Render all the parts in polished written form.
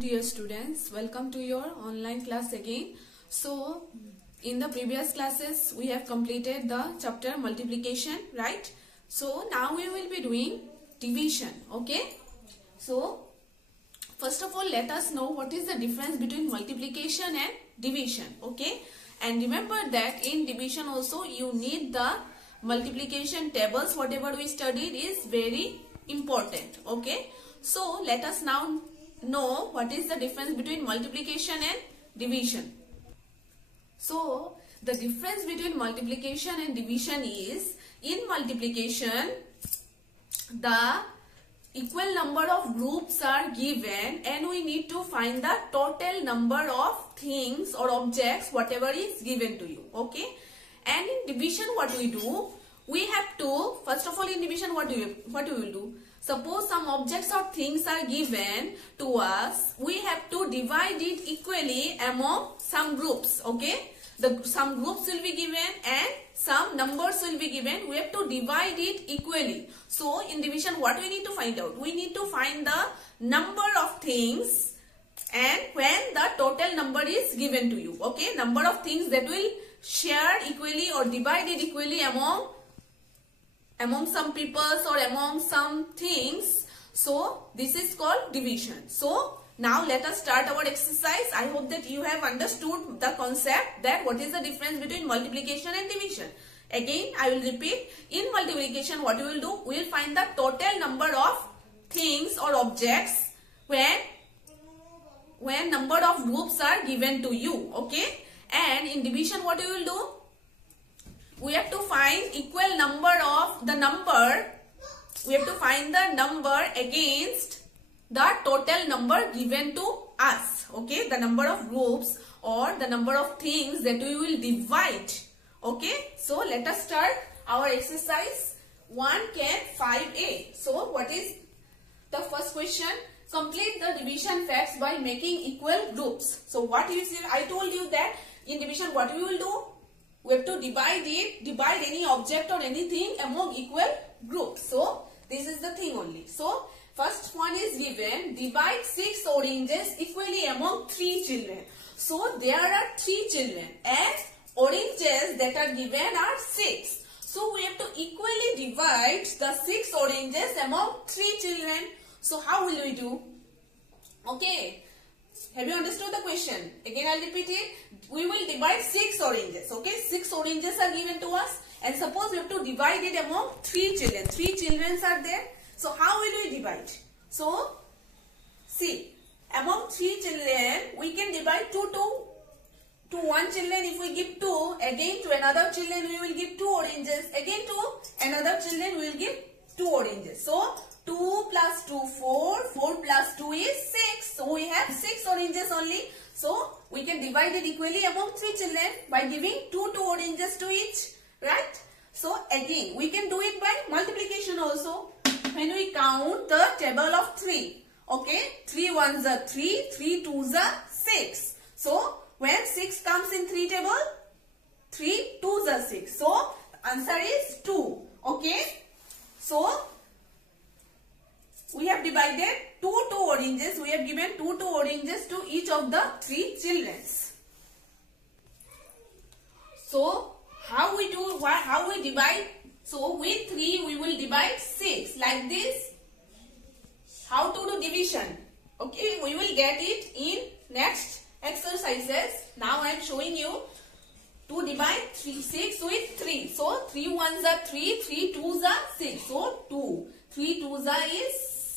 dear students, welcome to your online class again. So in the previous classes we have completed the chapter multiplication, right? So now we will be doing division. Okay, so first of all let us know what is the difference between multiplication and division. Okay, and remember that in division also you need the multiplication tables. Whatever we studied is very important. Okay, so let us now know what is the difference between multiplication and division. So the difference between multiplication and division is, in multiplication the equal number of groups are given and we need to find the total number of things or objects whatever is given to you. Okay, and in division what we do, we have to, first of all in division what we will do, suppose some objects or things are given to us, we have to divide it equally among some groups. Okay, some groups will be given and some numbers will be given. We have to divide it equally. So in division what we need to find out? We need to find the number of things and when the total number is given to you. Okay, number of things that will share equally or divided equally among some peoples or among some things. So this is called division. So now let us start our exercise. I hope that you have understood the concept that what is the difference between multiplication and division. Again I will repeat, in multiplication what we will do, we will find the total number of things or objects when number of groups are given to you. Okay, and in division what we will do, we have to find equal number of the number, we have to find the number against the total number given to us. Okay, the number of groups or the number of things that we will divide. Okay, so let us start our exercise 1-5a. So what is the first question? Complete the division facts by making equal groups. So what you see, I told you that in division what we will do, we have to divide any object or anything among equal groups. So this is the thing only. So first one is given, divide 6 oranges equally among 3 children. So there are 3 children and oranges that are given are 6. So we have to equally divide the 6 oranges among 3 children. So how will we do? Okay, have you understood the question? Again I'll repeat it. We will divide 6 oranges. Okay, 6 oranges are given to us and suppose we have to divide it among 3 children. 3 children are there. So how will we divide? So see, among 3 children we can divide 2 to 1 children. If we give 2, again to another children we will give 2 oranges. Again to another children we will give 2 oranges. So 2 plus 2 4, 4 plus 2 is 6. So we have 6 oranges only. So we can divide it equally among 3 children by giving 2 oranges to each, right? So again we can do it by multiplication also. When we count the table of 3, okay, 3 ones are 3, 3 twos are 6. So when 6 comes in 3 table, 3 twos are 6. So answer is 2. Okay, so we have divided 2 oranges. We have given 2 oranges to each of the 3 children. So how we do? How we divide? So with 3 we will divide 6 like this. How to do division? Okay, we will get it in next exercises. Now I am showing you to divide 6 with 3. So 3 ones are 3, 3 twos are 6. So 2, 3 twos are is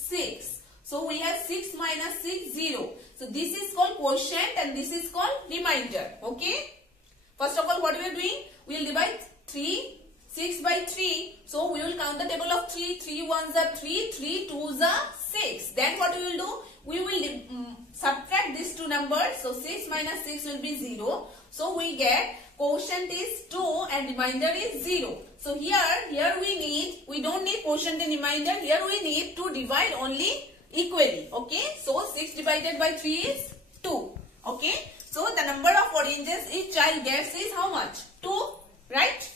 6. So we have 6 minus 6, 0. So this is called quotient and this is called remainder. Okay. First of all what we are doing? We will divide 6 by 3. So we will count the table of 3. 3 ones are 3, 3 twos are 6. Then what we will do? We will subtract these two numbers. So 6 minus 6 will be 0. So we get quotient is 2 and remainder is 0. So here we don't need quotient and remainder. Here we need to divide only equally. Okay. So 6 divided by 3 is 2. Okay. So the number of oranges each child gets is how much? 2. Right.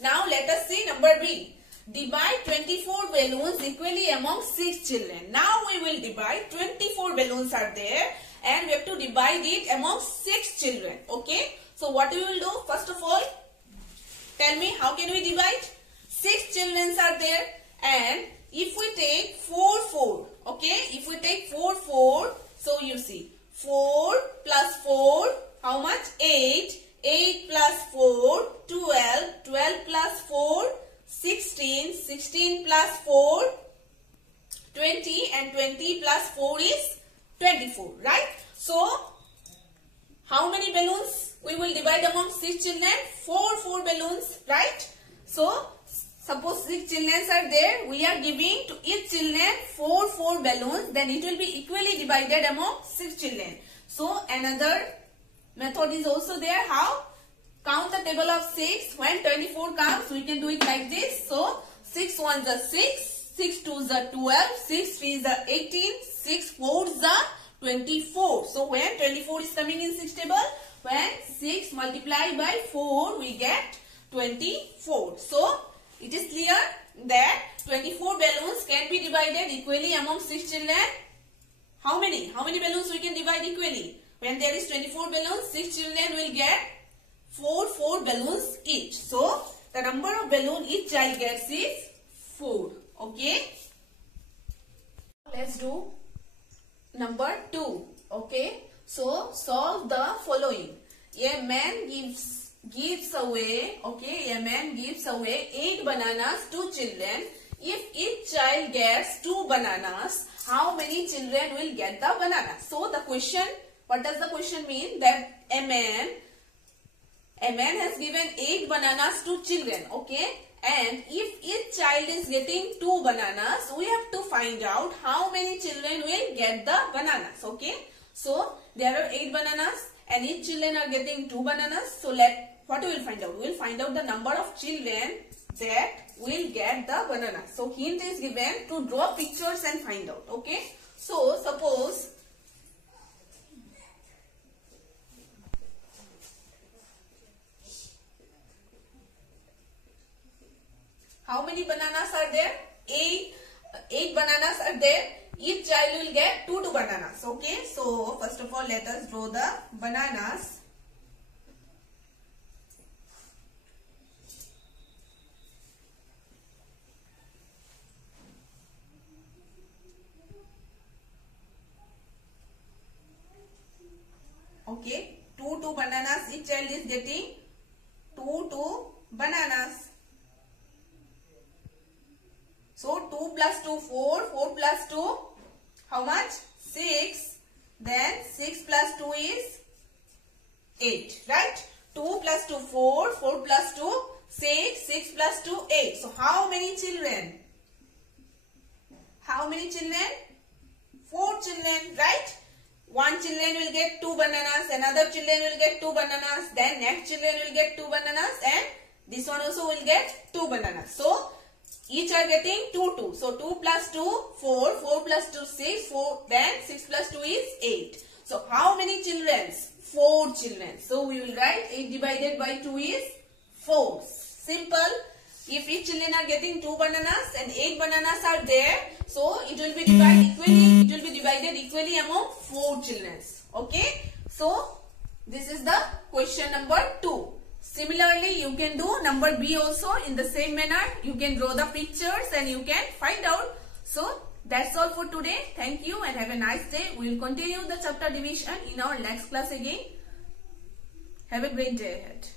Now let us see number B. divide 24 balloons equally among 6 children. Now we will divide 24 balloons are there and we have to divide it among 6 children. Okay. So what we will do? First of all, tell me how can we divide? 6 children are there and if we take 4, okay, if we take 4, so you see 4 plus 4, how much? 8. 8 plus 4, 12. 12 plus 4, 16. 16 plus 4, 20. And 20 plus 4 is 24. Right? So, how many balloons we will divide among 6 children? 4 balloons. Right? So, suppose 6 children are there. We are giving to each children 4 balloons. Then it will be equally divided among 6 children. So, another method is also there. How? Count the table of 6. When 24 comes, we can do it like this. So, 6 1s are 6, 6 2s are 12, 6 3s are 18, 6 4s are 24. So, when 24 is coming in 6 table, when 6 multiplied by 4, we get 24. So, it is clear that 24 balloons can be divided equally among 6 children. How many? How many balloons we can divide equally? When there is 24 balloons, 6 children will get 4 balloons each. So, the number of balloons each child gets is 4. Okay. Let's do number 2. Okay. So, solve the following. A man gives away 8 bananas to children. If each child gets 2 bananas, how many children will get the banana? So, the question, what does the question mean? That a man has given 8 bananas to children, okay? And if each child is getting 2 bananas, we have to find out how many children will get the bananas, okay? So, there are 8 bananas and each children are getting 2 bananas. So, what we will find out? We will find out the number of children that will get the banana. So, hint is given to draw pictures and find out, okay? So, suppose how many bananas are there? 8 bananas are there. Each child will get 2 bananas. Okay. So, first of all, let us draw the bananas. Okay. 2 bananas. Each child is getting 2 bananas. So, 2 plus 2, 4. 4 plus 2, how much? 6. Then, 6 plus 2 is 8. Right? 2 plus 2, 4. 4 plus 2, 6. 6 plus 2, 8. So, how many children? How many children? 4 children. Right? One children will get 2 bananas. Another children will get 2 bananas. Then, next children will get 2 bananas. And this one also will get 2 bananas. So, each are getting 2. So, 2 plus 2, 4. 4 plus 2, 6. 4. Then, 6 plus 2 is 8. So, how many children? 4 children. So, we will write 8 divided by 2 is 4. Simple. If each children are getting 2 bananas and 8 bananas are there, so it will be divided equally. It will be divided equally among 4 children. Okay. So, this is the question number 2. Similarly, you can do number B also in the same manner. You can draw the pictures and you can find out. So, that's all for today. Thank you and have a nice day. We will continue the chapter division in our next class again. Have a great day ahead.